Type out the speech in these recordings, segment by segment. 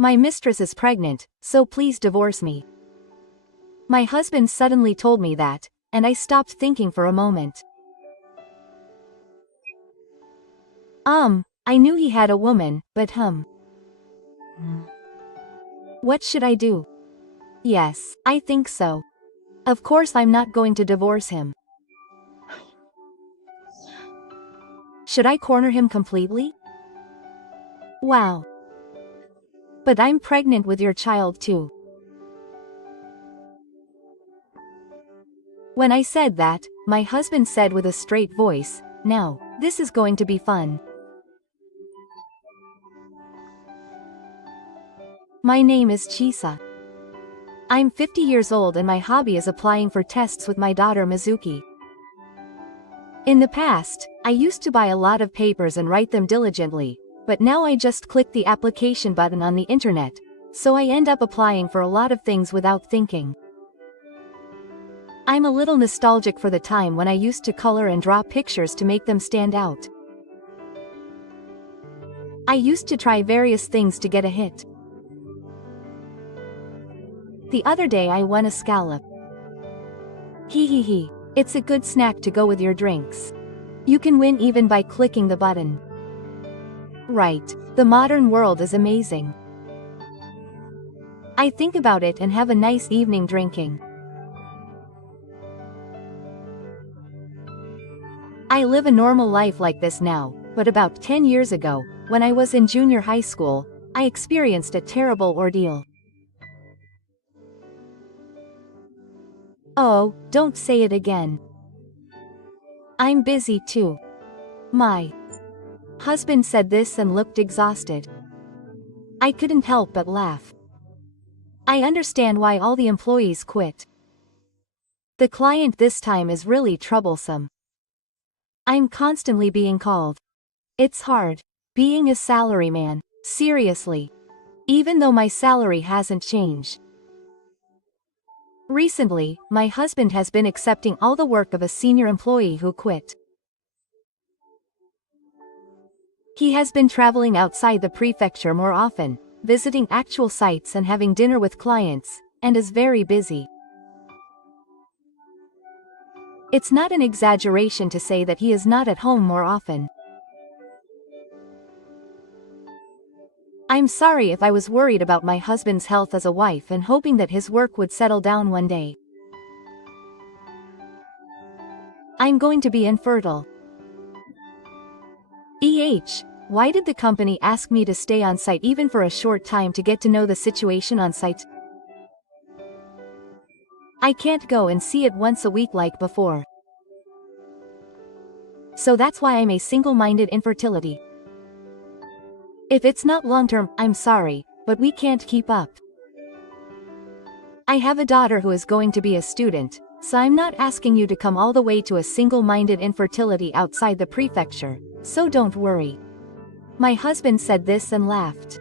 My mistress is pregnant, so please divorce me. My husband suddenly told me that, and I stopped thinking for a moment. I knew he had a woman, but what should I do? Yes, I think so. Of course I'm not going to divorce him. Should I corner him completely? Wow. But I'm pregnant with your child too. When I said that, my husband said with a straight voice, "Now, this is going to be fun." My name is Chisa. I'm 50 years old and my hobby is applying for tests with my daughter Mizuki. In the past, I used to buy a lot of papers and write them diligently, but now I just click the application button on the internet, so I end up applying for a lot of things without thinking. I'm a little nostalgic for the time when I used to color and draw pictures to make them stand out. I used to try various things to get a hit. The other day I won a scallop. Hee. It's a good snack to go with your drinks. You can win even by clicking the button. Right, the modern world is amazing. I think about it and have a nice evening drinking. I live a normal life like this now, but about 10 years ago, when I was in junior high school, I experienced a terrible ordeal. Oh, don't say it again. I'm busy too. My husband said this and looked exhausted. I couldn't help but laugh. I understand why all the employees quit. The client this time is really troublesome. I'm constantly being called. It's hard, being a salaryman, seriously. Even though my salary hasn't changed. Recently, my husband has been accepting all the work of a senior employee who quit. He has been traveling outside the prefecture more often, visiting actual sites and having dinner with clients, and is very busy. It's not an exaggeration to say that he is not at home more often. I'm sorry if I was worried about my husband's health as a wife and hoping that his work would settle down one day. I'm going to be infertile. Why did the company ask me to stay on site even for a short time to get to know the situation on site? I can't go and see it once a week like before. So that's why I'm a single-minded infertility. If it's not long-term, I'm sorry, but we can't keep up. I have a daughter who is going to be a student, so I'm not asking you to come all the way to a single-minded infertility outside the prefecture, so don't worry. My husband said this and laughed.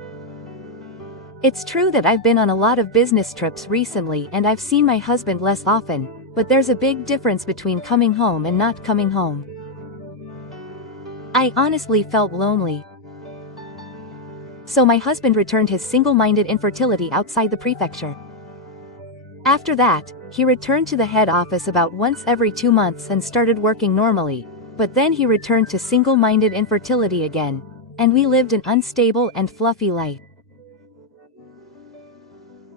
It's true that I've been on a lot of business trips recently and I've seen my husband less often, but there's a big difference between coming home and not coming home. I honestly felt lonely. So my husband returned his single-minded infertility outside the prefecture. After that, he returned to the head office about once every 2 months and started working normally, but then he returned to single-minded infertility again, and we lived an unstable and fluffy life.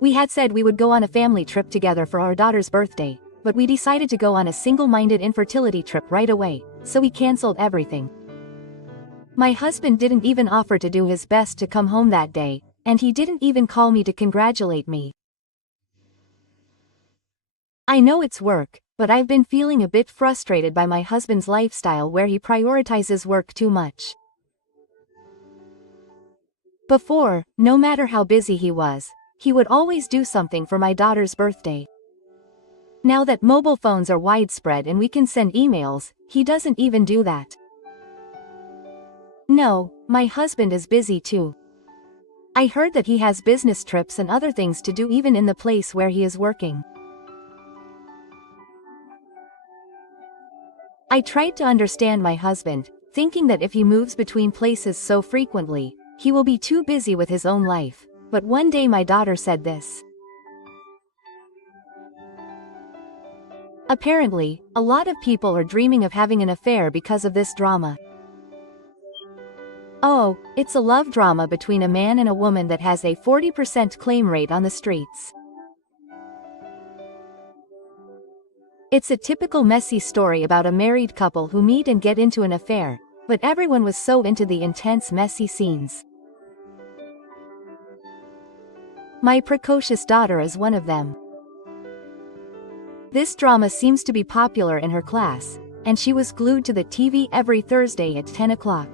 We had said we would go on a family trip together for our daughter's birthday, but we decided to go on a single-minded infertility trip right away, so we cancelled everything. My husband didn't even offer to do his best to come home that day, and he didn't even call me to congratulate me. I know it's work, but I've been feeling a bit frustrated by my husband's lifestyle where he prioritizes work too much. Before, no matter how busy he was, he would always do something for my daughter's birthday. Now that mobile phones are widespread and we can send emails, he doesn't even do that. No, my husband is busy too. I heard that he has business trips and other things to do even in the place where he is working. I tried to understand my husband, thinking that if he moves between places so frequently, he will be too busy with his own life, but one day my daughter said this. Apparently, a lot of people are dreaming of having an affair because of this drama. Oh, it's a love drama between a man and a woman that has a 40% claim rate on the streets. It's a typical messy story about a married couple who meet and get into an affair, but everyone was so into the intense messy scenes. My precocious daughter is one of them. This drama seems to be popular in her class, and she was glued to the TV every Thursday at 10 o'clock.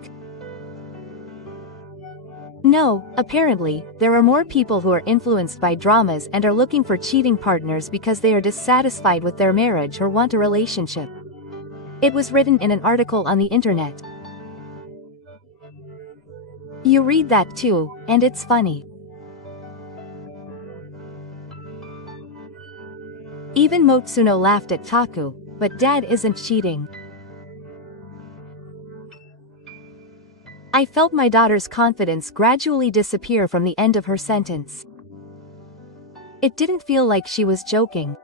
No, apparently, there are more people who are influenced by dramas and are looking for cheating partners because they are dissatisfied with their marriage or want a relationship. It was written in an article on the internet. You read that too, and it's funny. Even Motsuno laughed at Taku, but Dad isn't cheating. I felt my daughter's confidence gradually disappear from the end of her sentence. It didn't feel like she was joking.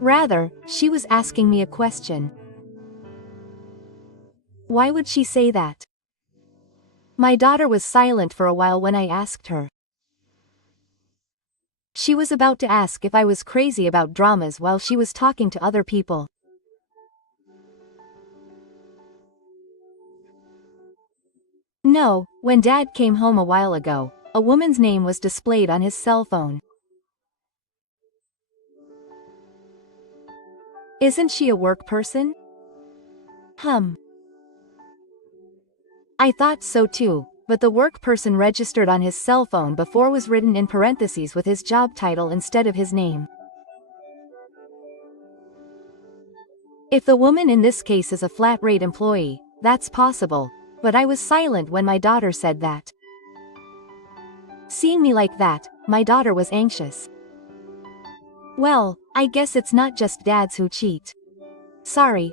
Rather, she was asking me a question. Why would she say that? My daughter was silent for a while when I asked her. She was about to ask if I was crazy about dramas while she was talking to other people. No, when Dad came home a while ago, a woman's name was displayed on his cell phone. Isn't she a work person? I thought so too, but the work person registered on his cell phone before was written in parentheses with his job title instead of his name. If the woman in this case is a flat-rate employee, that's possible, but I was silent when my daughter said that. Seeing me like that, my daughter was anxious. Well, I guess it's not just dads who cheat. Sorry.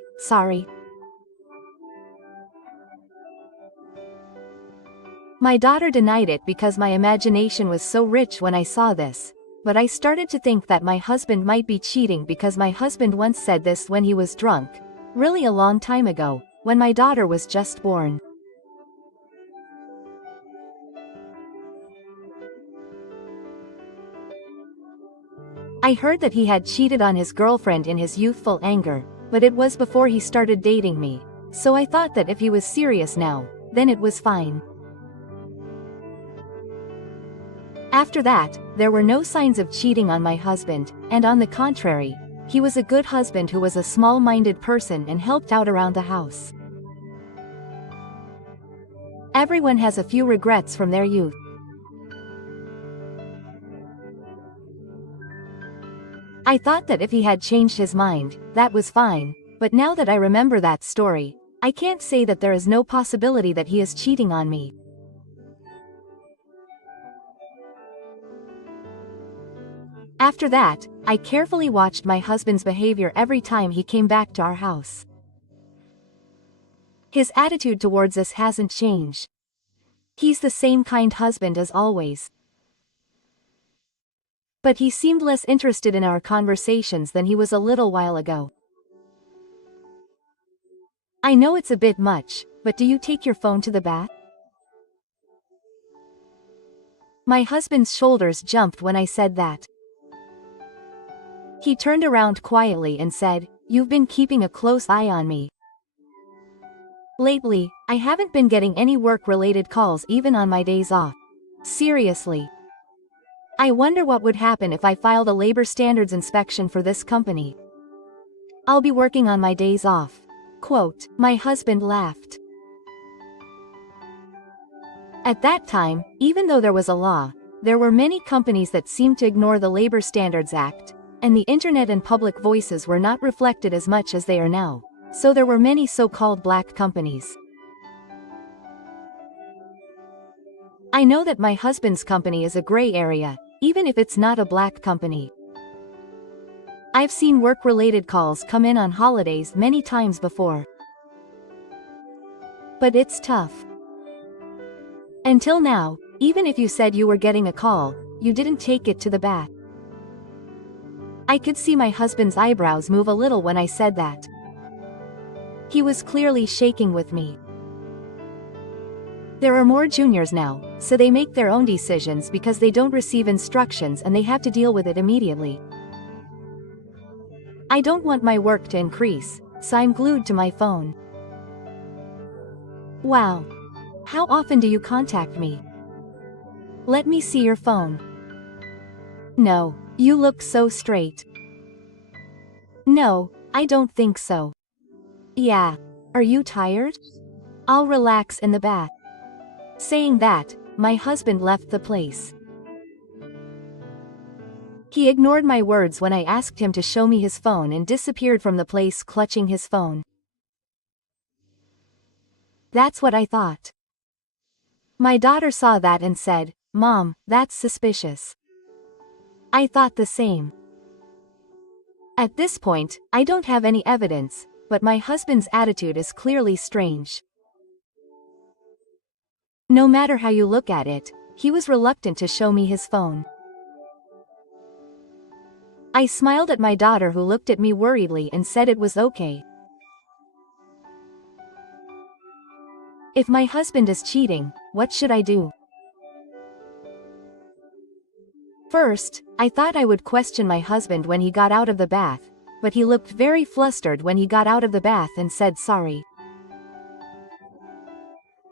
My daughter denied it because my imagination was so rich when I saw this, but I started to think that my husband might be cheating because my husband once said this when he was drunk, really a long time ago, when my daughter was just born. I heard that he had cheated on his girlfriend in his youthful anger, but it was before he started dating me, so I thought that if he was serious now, then it was fine. After that, there were no signs of cheating on my husband, and on the contrary, he was a good husband who was a small-minded person and helped out around the house. Everyone has a few regrets from their youth. I thought that if he had changed his mind, that was fine, but now that I remember that story, I can't say that there is no possibility that he is cheating on me. After that, I carefully watched my husband's behavior every time he came back to our house. His attitude towards us hasn't changed. He's the same kind husband as always. But he seemed less interested in our conversations than he was a little while ago. I know it's a bit much, but do you take your phone to the bath? My husband's shoulders jumped when I said that. He turned around quietly and said, "You've been keeping a close eye on me." Lately, I haven't been getting any work-related calls even on my days off. Seriously. I wonder what would happen if I filed a labor standards inspection for this company. I'll be working on my days off. Quote, my husband laughed. At that time, even though there was a law, there were many companies that seemed to ignore the Labor Standards Act, and the internet and public voices were not reflected as much as they are now, so there were many so-called black companies. I know that my husband's company is a gray area, even if it's not a black company. I've seen work-related calls come in on holidays many times before. But it's tough. Until now, Even if you said you were getting a call, you didn't take it to the bath. I could see my husband's eyebrows move a little when I said that. He was clearly shaking with me. There are more juniors now, so they make their own decisions because they don't receive instructions and they have to deal with it immediately. I don't want my work to increase, so I'm glued to my phone. Wow. How often do you contact me? Let me see your phone. No, you look so straight. No, I don't think so. Yeah. Are you tired? I'll relax in the bath. Saying that, my husband left the place. He ignored my words when I asked him to show me his phone and disappeared from the place clutching his phone. That's what I thought. My daughter saw that and said, "Mom, that's suspicious." I thought the same. At this point, I don't have any evidence, but my husband's attitude is clearly strange. No matter how you look at it, he was reluctant to show me his phone. I smiled at my daughter, who looked at me worriedly and said it was okay. If my husband is cheating, what should I do? First, I thought I would question my husband when he got out of the bath, but he looked very flustered when he got out of the bath and said sorry.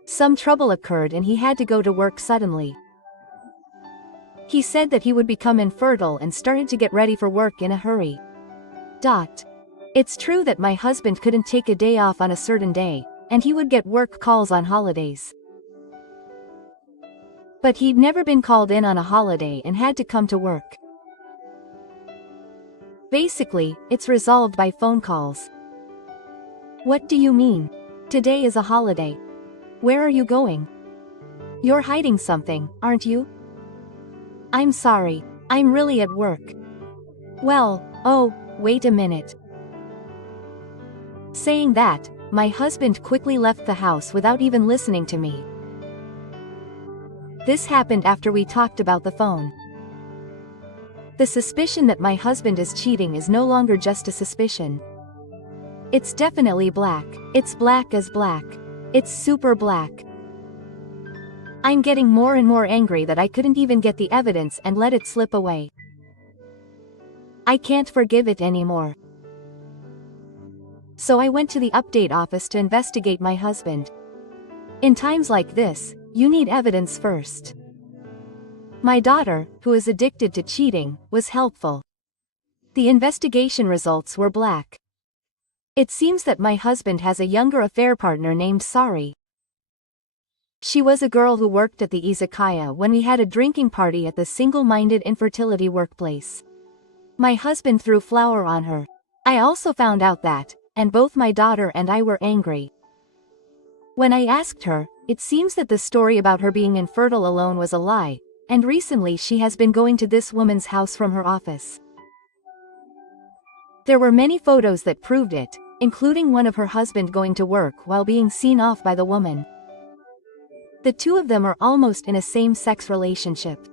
Some trouble occurred and he had to go to work suddenly. He said that he would become infertile and started to get ready for work in a hurry. It's true that my husband couldn't take a day off on a certain day, and he would get work calls on holidays. But he'd never been called in on a holiday and had to come to work. Basically, it's resolved by phone calls. What do you mean? Today is a holiday. Where are you going? You're hiding something, aren't you? I'm sorry, I'm really at work. Well, oh, wait a minute. Saying that, my husband quickly left the house without even listening to me. This happened after we talked about the phone. The suspicion that my husband is cheating is no longer just a suspicion. It's definitely black. It's black as black. It's super black. I'm getting more and more angry that I couldn't even get the evidence and let it slip away. I can't forgive it anymore. So I went to the update office to investigate my husband. In times like this, you need evidence first. My daughter, who is addicted to cheating, was helpful. The investigation results were black. It seems that my husband has a younger affair partner named Sari. She was a girl who worked at the izakaya when we had a drinking party at the single-minded infertility workplace. My husband threw flour on her. I also found out that, and both my daughter and I were angry. When I asked her, it seems that the story about her being infertile alone was a lie, and recently she has been going to this woman's house from her office. There were many photos that proved it, including one of her husband going to work while being seen off by the woman. The two of them are almost in a same-sex relationship.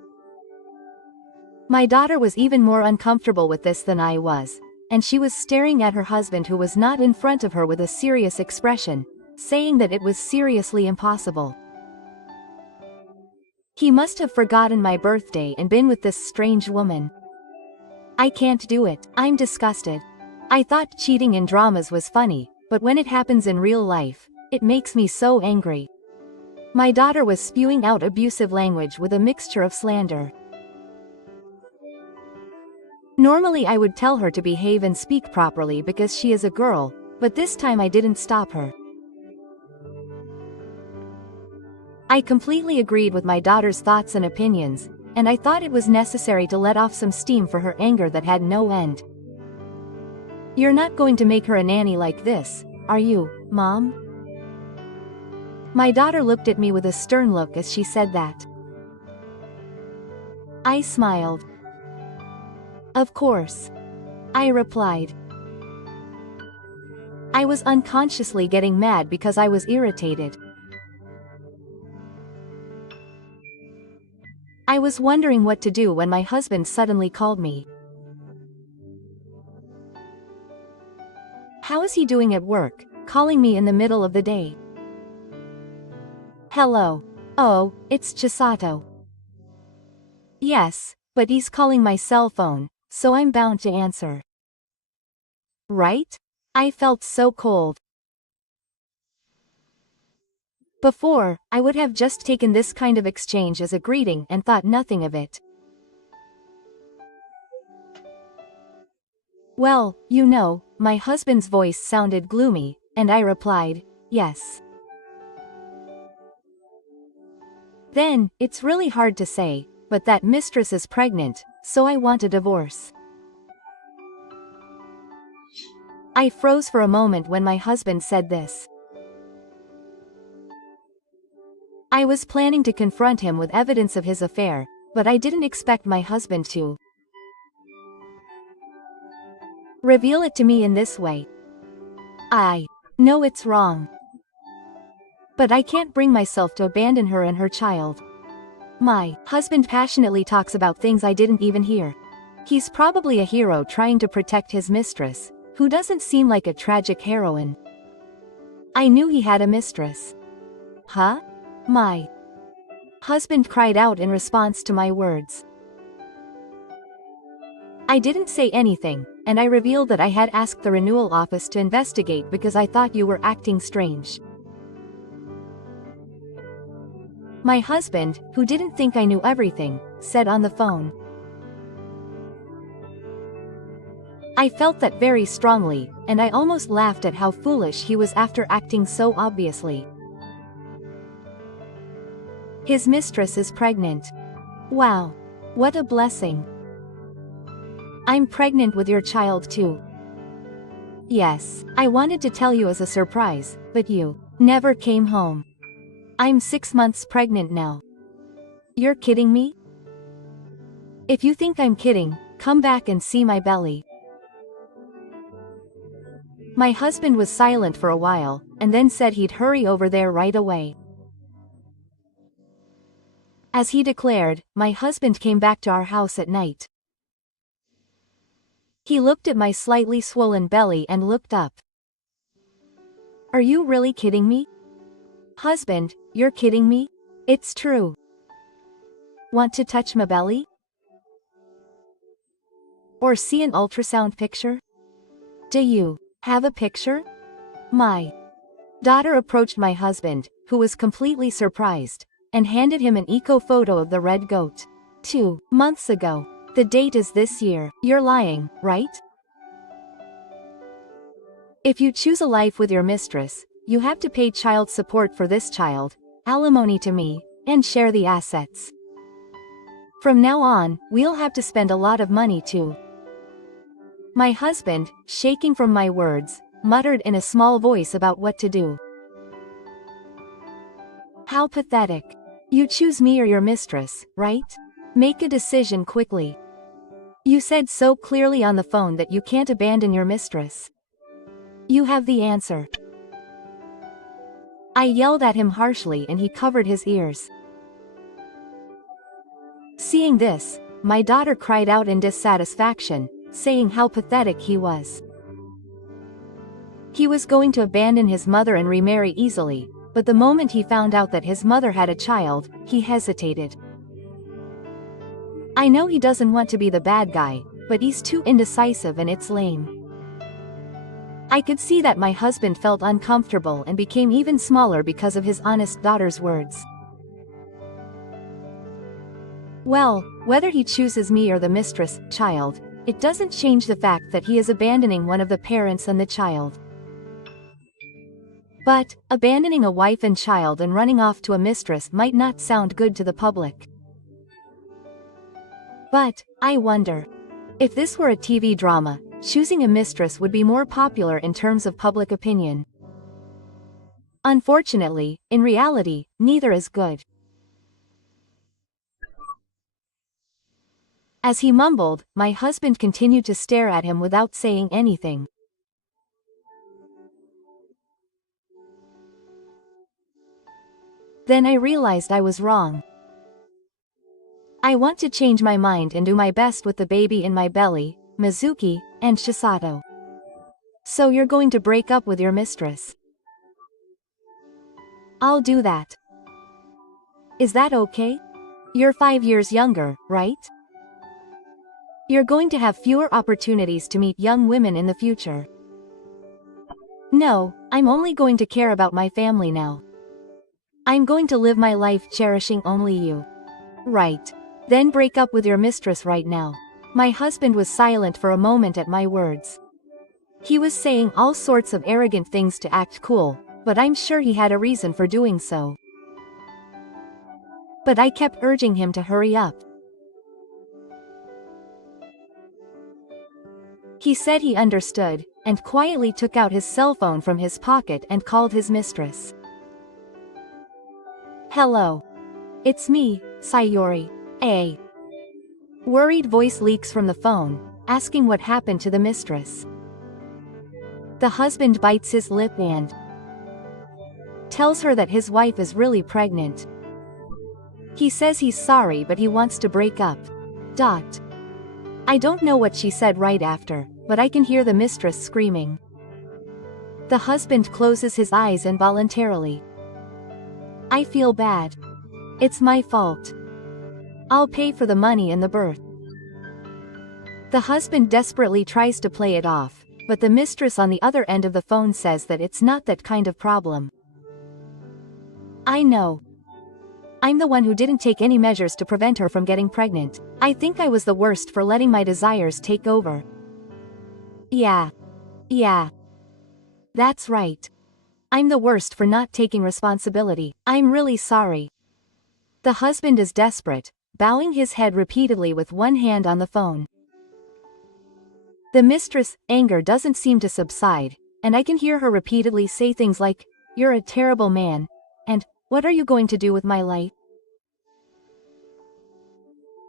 My daughter was even more uncomfortable with this than I was, and she was staring at her husband, who was not in front of her, with a serious expression, saying that it was seriously impossible. He must have forgotten my birthday and been with this strange woman. I can't do it. I'm disgusted. I thought cheating in dramas was funny, but when it happens in real life, it makes me so angry. My daughter was spewing out abusive language with a mixture of slander. Normally I would tell her to behave and speak properly because she is a girl, but this time I didn't stop her. I completely agreed with my daughter's thoughts and opinions, and I thought it was necessary to let off some steam for her anger that had no end. You're not going to make her a nanny like this, are you, Mom? My daughter looked at me with a stern look as she said that. I smiled. Of course. I replied. I was unconsciously getting mad because I was irritated. I was wondering what to do when my husband suddenly called me. How is he doing at work, calling me in the middle of the day? Hello. Oh, it's Chisato. Yes, but he's calling my cell phone, so I'm bound to answer. Right? I felt so cold. Before, I would have just taken this kind of exchange as a greeting and thought nothing of it. Well, you know, my husband's voice sounded gloomy, and I replied, yes. Then, it's really hard to say, but that mistress is pregnant, so I want a divorce. I froze for a moment when my husband said this. I was planning to confront him with evidence of his affair, but I didn't expect my husband to reveal it to me in this way. I know it's wrong, but I can't bring myself to abandon her and her child. My husband passionately talks about things I didn't even hear. He's probably a hero trying to protect his mistress, who doesn't seem like a tragic heroine. I knew he had a mistress. Huh? My husband cried out in response to my words. I didn't say anything, and I revealed that I had asked the renewal office to investigate because I thought you were acting strange. My husband, who didn't think I knew everything, said on the phone. I felt that very strongly, and I almost laughed at how foolish he was after acting so obviously. His mistress is pregnant. Wow. What a blessing. I'm pregnant with your child too. Yes, I wanted to tell you as a surprise, but you never came home. I'm 6 months pregnant now. You're kidding me? If you think I'm kidding, come back and see my belly. My husband was silent for a while, and then said he'd hurry over there right away. As he declared, my husband came back to our house at night. He looked at my slightly swollen belly and looked up. Are you really kidding me? Husband, you're kidding me? It's true. Want to touch my belly? Or see an ultrasound picture? Do you have a picture? My daughter approached my husband, who was completely surprised, and handed him an eco photo of the red goat. 2 months ago. The date is this year. You're lying, right? If you choose a life with your mistress, you have to pay child support for this child, alimony to me, and share the assets. From now on, we'll have to spend a lot of money too. My husband, shaking from my words, muttered in a small voice about what to do. How pathetic. You choose me or your mistress, right? Make a decision quickly. You said so clearly on the phone that you can't abandon your mistress. You have the answer. I yelled at him harshly and he covered his ears. Seeing this, my daughter cried out in dissatisfaction, saying how pathetic he was. He was going to abandon his mother and remarry easily, but the moment he found out that his mother had a child, he hesitated. I know he doesn't want to be the bad guy, but he's too indecisive and it's lame. I could see that my husband felt uncomfortable and became even smaller because of his honest daughter's words. Well, whether he chooses me or the mistress, child, it doesn't change the fact that he is abandoning one of the parents and the child. But, abandoning a wife and child and running off to a mistress might not sound good to the public. But, I wonder. If this were a TV drama, choosing a mistress would be more popular in terms of public opinion. Unfortunately, in reality, neither is good. As he mumbled, my husband continued to stare at him without saying anything. Then I realized I was wrong. I want to change my mind and do my best with the baby in my belly, Mizuki, and Shisato. So you're going to break up with your mistress? I'll do that. Is that okay? You're 5 years younger, right? You're going to have fewer opportunities to meet young women in the future. No, I'm only going to care about my family now. I'm going to live my life cherishing only you. Right. Then break up with your mistress right now. My husband was silent for a moment at my words. He was saying all sorts of arrogant things to act cool, but I'm sure he had a reason for doing so. But I kept urging him to hurry up. He said he understood, and quietly took out his cell phone from his pocket and called his mistress. Hello. It's me, Sayori. A worried voice leaks from the phone, asking what happened to the mistress. The husband bites his lip and tells her that his wife is really pregnant. He says he's sorry but he wants to break up. I don't know what she said right after, but I can hear the mistress screaming. The husband closes his eyes involuntarily. I feel bad. It's my fault. I'll pay for the money and the birth. The husband desperately tries to play it off, but the mistress on the other end of the phone says that it's not that kind of problem. I know. I'm the one who didn't take any measures to prevent her from getting pregnant. I think I was the worst for letting my desires take over. Yeah. That's right. I'm the worst for not taking responsibility. I'm really sorry. The husband is desperate, bowing his head repeatedly with one hand on the phone. The mistress' anger doesn't seem to subside, and I can hear her repeatedly say things like, "You're a terrible man," and "What are you going to do with my life?"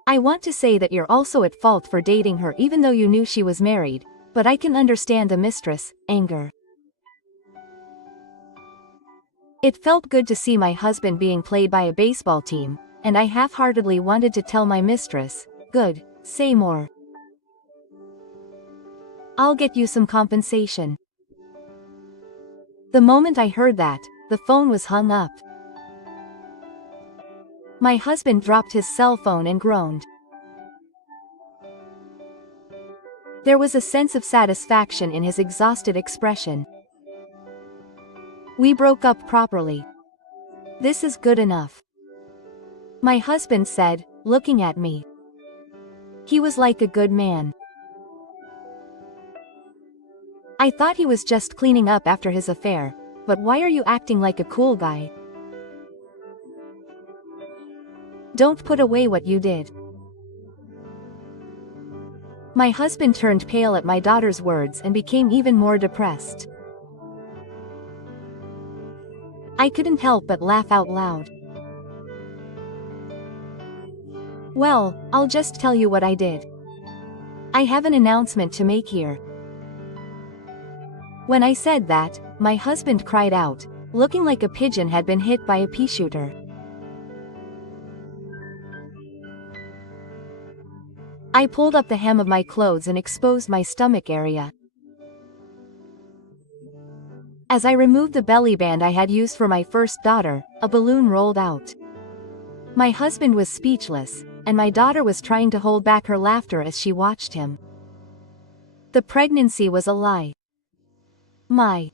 I want to say that you're also at fault for dating her even though you knew she was married, but I can understand the mistress' anger. It felt good to see my husband being played by a baseball team, and I half-heartedly wanted to tell my mistress, "Good, say more. I'll get you some compensation." The moment I heard that, the phone was hung up. My husband dropped his cell phone and groaned. There was a sense of satisfaction in his exhausted expression. We broke up properly. This is good enough. My husband said, looking at me. He was like a good man. I thought he was just cleaning up after his affair, but why are you acting like a cool guy? Don't put away what you did. My husband turned pale at my daughter's words and became even more depressed. I couldn't help but laugh out loud. Well, I'll just tell you what I did. I have an announcement to make here. When I said that, my husband cried out, looking like a pigeon had been hit by a pea shooter. I pulled up the hem of my clothes and exposed my stomach area. As I removed the belly band I had used for my first daughter, a balloon rolled out. My husband was speechless, and my daughter was trying to hold back her laughter as she watched him. The pregnancy was a lie. My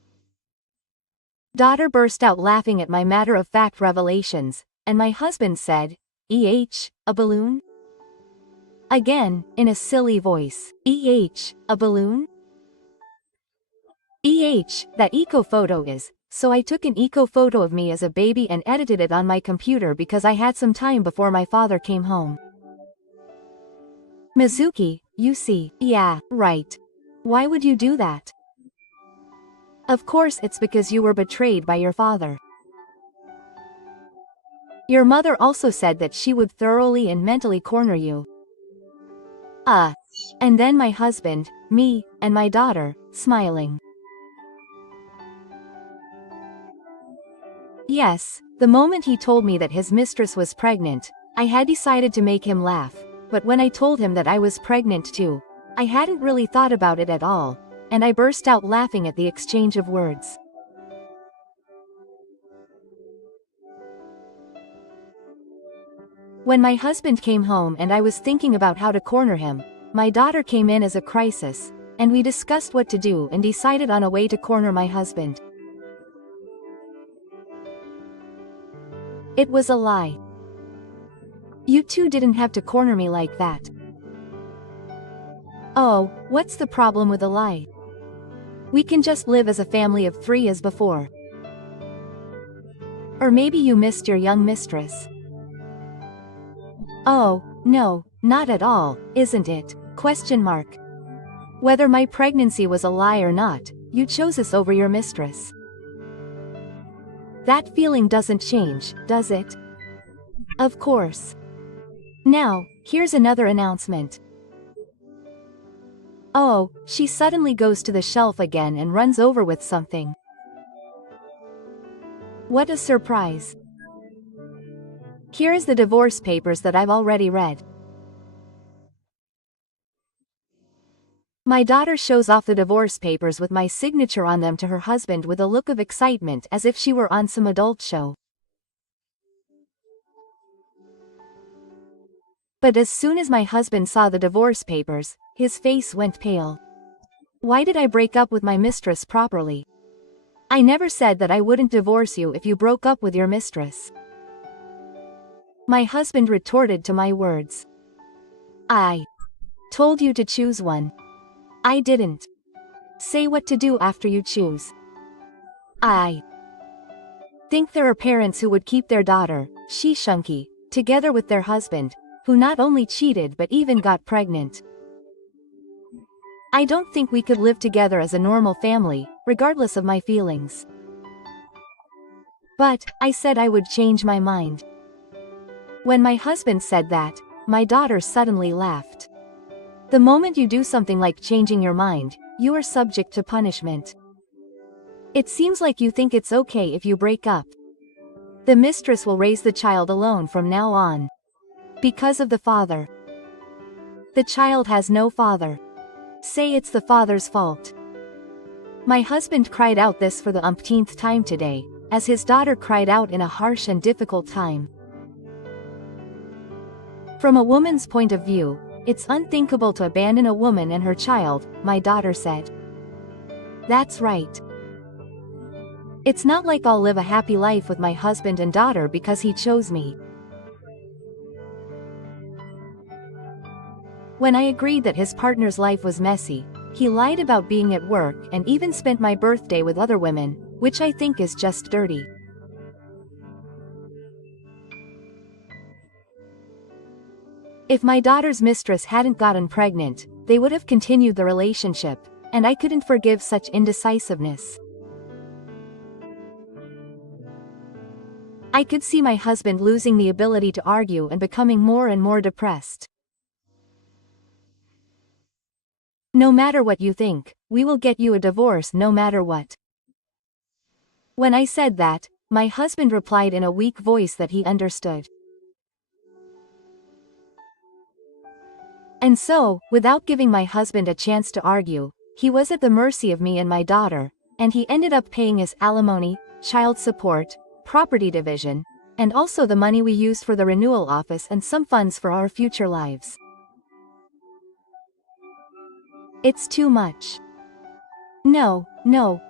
daughter burst out laughing at my matter-of-fact revelations, and my husband said, a balloon? Again, in a silly voice, a balloon? That eco photo is, so I took an eco photo of me as a baby and edited it on my computer because I had some time before my father came home. Mizuki, you see, yeah, right. Why would you do that? Of course it's because you were betrayed by your father. Your mother also said that she would thoroughly and mentally corner you. And then my husband, me, and my daughter, smiling. Yes, the moment he told me that his mistress was pregnant, I had decided to make him laugh, but when I told him that I was pregnant too, I hadn't really thought about it at all, and I burst out laughing at the exchange of words. When my husband came home and I was thinking about how to corner him, my daughter came in as a crisis, and we discussed what to do and decided on a way to corner my husband. It was a lie. You two didn't have to corner me like that. Oh, what's the problem with a lie? We can just live as a family of 3 as before. Or maybe you missed your young mistress. Oh, no, not at all, isn't it? Question mark. Whether my pregnancy was a lie or not, you chose us over your mistress. That feeling doesn't change, does it? Of course. Now, here's another announcement. Oh, she suddenly goes to the shelf again and runs over with something. What a surprise. Here is the divorce papers that I've already read. My daughter shows off the divorce papers with my signature on them to her husband with a look of excitement as if she were on some adult show. But as soon as my husband saw the divorce papers, his face went pale. Why did I break up with my mistress properly? I never said that I wouldn't divorce you if you broke up with your mistress. My husband retorted to my words. I told you to choose one. I didn't say what to do after you choose. I think there are parents who would keep their daughter, Shishunki, together with their husband, who not only cheated but even got pregnant. I don't think we could live together as a normal family, regardless of my feelings. But, I said I would change my mind. When my husband said that, my daughter suddenly laughed. The moment you do something like changing your mind, you are subject to punishment. It seems like you think it's okay if you break up. The mistress will raise the child alone from now on. Because of the father. The child has no father. Say it's the father's fault. My husband cried out this for the umpteenth time today, as his daughter cried out in a harsh and difficult time. From a woman's point of view, it's unthinkable to abandon a woman and her child, my daughter said. That's right. It's not like I'll live a happy life with my husband and daughter because he chose me. When I agreed that his partner's life was messy, he lied about being at work and even spent my birthday with other women, which I think is just dirty. If my daughter's mistress hadn't gotten pregnant, they would have continued the relationship, and I couldn't forgive such indecisiveness. I could see my husband losing the ability to argue and becoming more and more depressed. No matter what you think, we will get you a divorce no matter what. When I said that, my husband replied in a weak voice that he understood. And so, without giving my husband a chance to argue, he was at the mercy of me and my daughter, and he ended up paying his alimony, child support, property division, and also the money we used for the renewal office and some funds for our future lives. It's too much. No,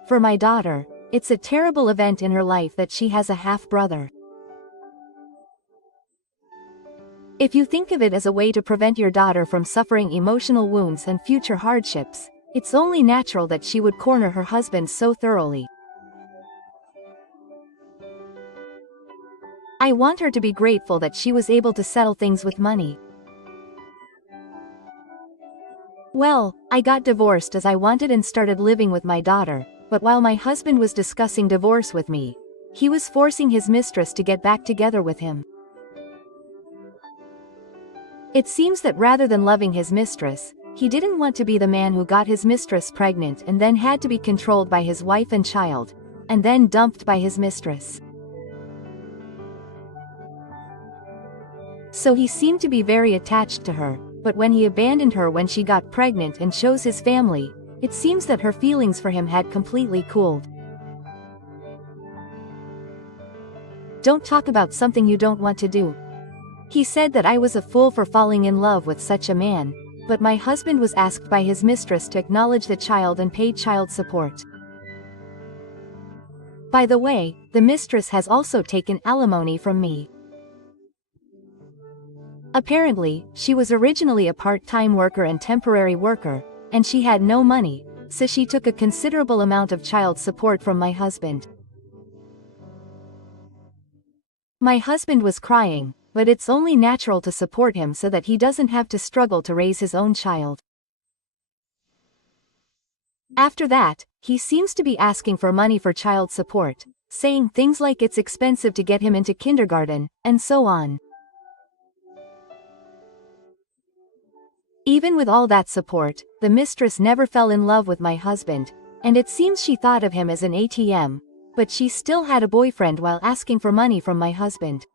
for my daughter, it's a terrible event in her life that she has a half-brother. If you think of it as a way to prevent your daughter from suffering emotional wounds and future hardships, it's only natural that she would corner her husband so thoroughly. I want her to be grateful that she was able to settle things with money. Well, I got divorced as I wanted and started living with my daughter, but while my husband was discussing divorce with me, he was forcing his mistress to get back together with him. It seems that rather than loving his mistress, he didn't want to be the man who got his mistress pregnant and then had to be controlled by his wife and child, and then dumped by his mistress. So he seemed to be very attached to her, but when he abandoned her when she got pregnant and chose his family, it seems that her feelings for him had completely cooled. Don't talk about something you don't want to do. He said that I was a fool for falling in love with such a man, but my husband was asked by his mistress to acknowledge the child and pay child support. By the way, the mistress has also taken alimony from me. Apparently, she was originally a part-time worker and temporary worker, and she had no money, so she took a considerable amount of child support from my husband. My husband was crying, but it's only natural to support him so that he doesn't have to struggle to raise his own child. After that, he seems to be asking for money for child support, saying things like it's expensive to get him into kindergarten, and so on. Even with all that support, the mistress never fell in love with my husband, and it seems she thought of him as an ATM, but she still had a boyfriend while asking for money from my husband.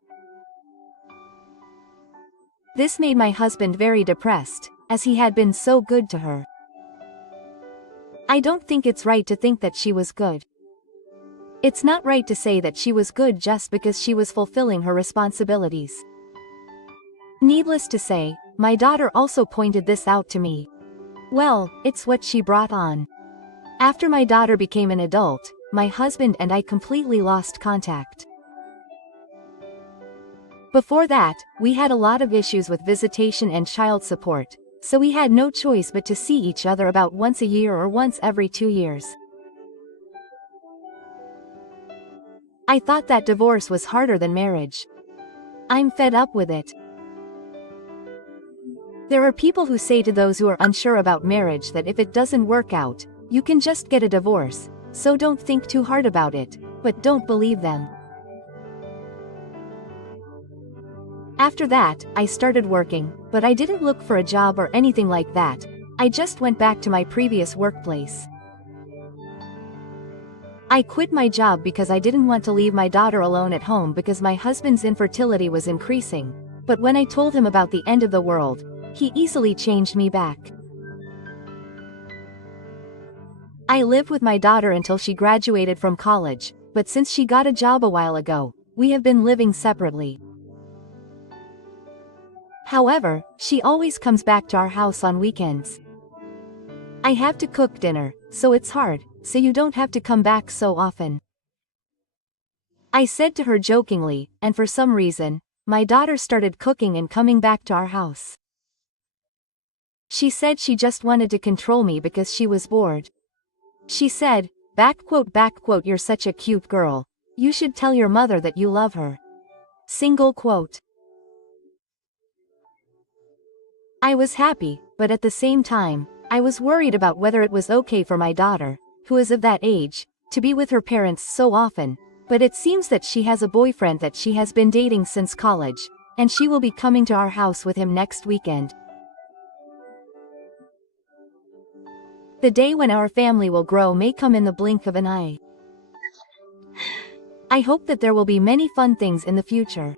This made my husband very depressed, as he had been so good to her. I don't think it's right to think that she was good. It's not right to say that she was good just because she was fulfilling her responsibilities. Needless to say, my daughter also pointed this out to me. Well, it's what she brought on. After my daughter became an adult, my husband and I completely lost contact. Before that, we had a lot of issues with visitation and child support, so we had no choice but to see each other about once a year or once every 2 years. I thought that divorce was harder than marriage. I'm fed up with it. There are people who say to those who are unsure about marriage that if it doesn't work out, you can just get a divorce, so don't think too hard about it, but don't believe them. After that, I started working, but I didn't look for a job or anything like that. I just went back to my previous workplace. I quit my job because I didn't want to leave my daughter alone at home because my husband's infertility was increasing, but when I told him about the end of the world, he easily changed me back. I lived with my daughter until she graduated from college, but since she got a job a while ago, we have been living separately. However, she always comes back to our house on weekends. I have to cook dinner, so it's hard, so you don't have to come back so often. I said to her jokingly, and for some reason, my daughter started cooking and coming back to our house. She said she just wanted to control me because she was bored. She said, "You're such a cute girl. You should tell your mother that you love her." Single quote. I was happy, but at the same time, I was worried about whether it was okay for my daughter, who is of that age, to be with her parents so often, but it seems that she has a boyfriend that she has been dating since college, and she will be coming to our house with him next weekend. The day when our family will grow may come in the blink of an eye. I hope that there will be many fun things in the future.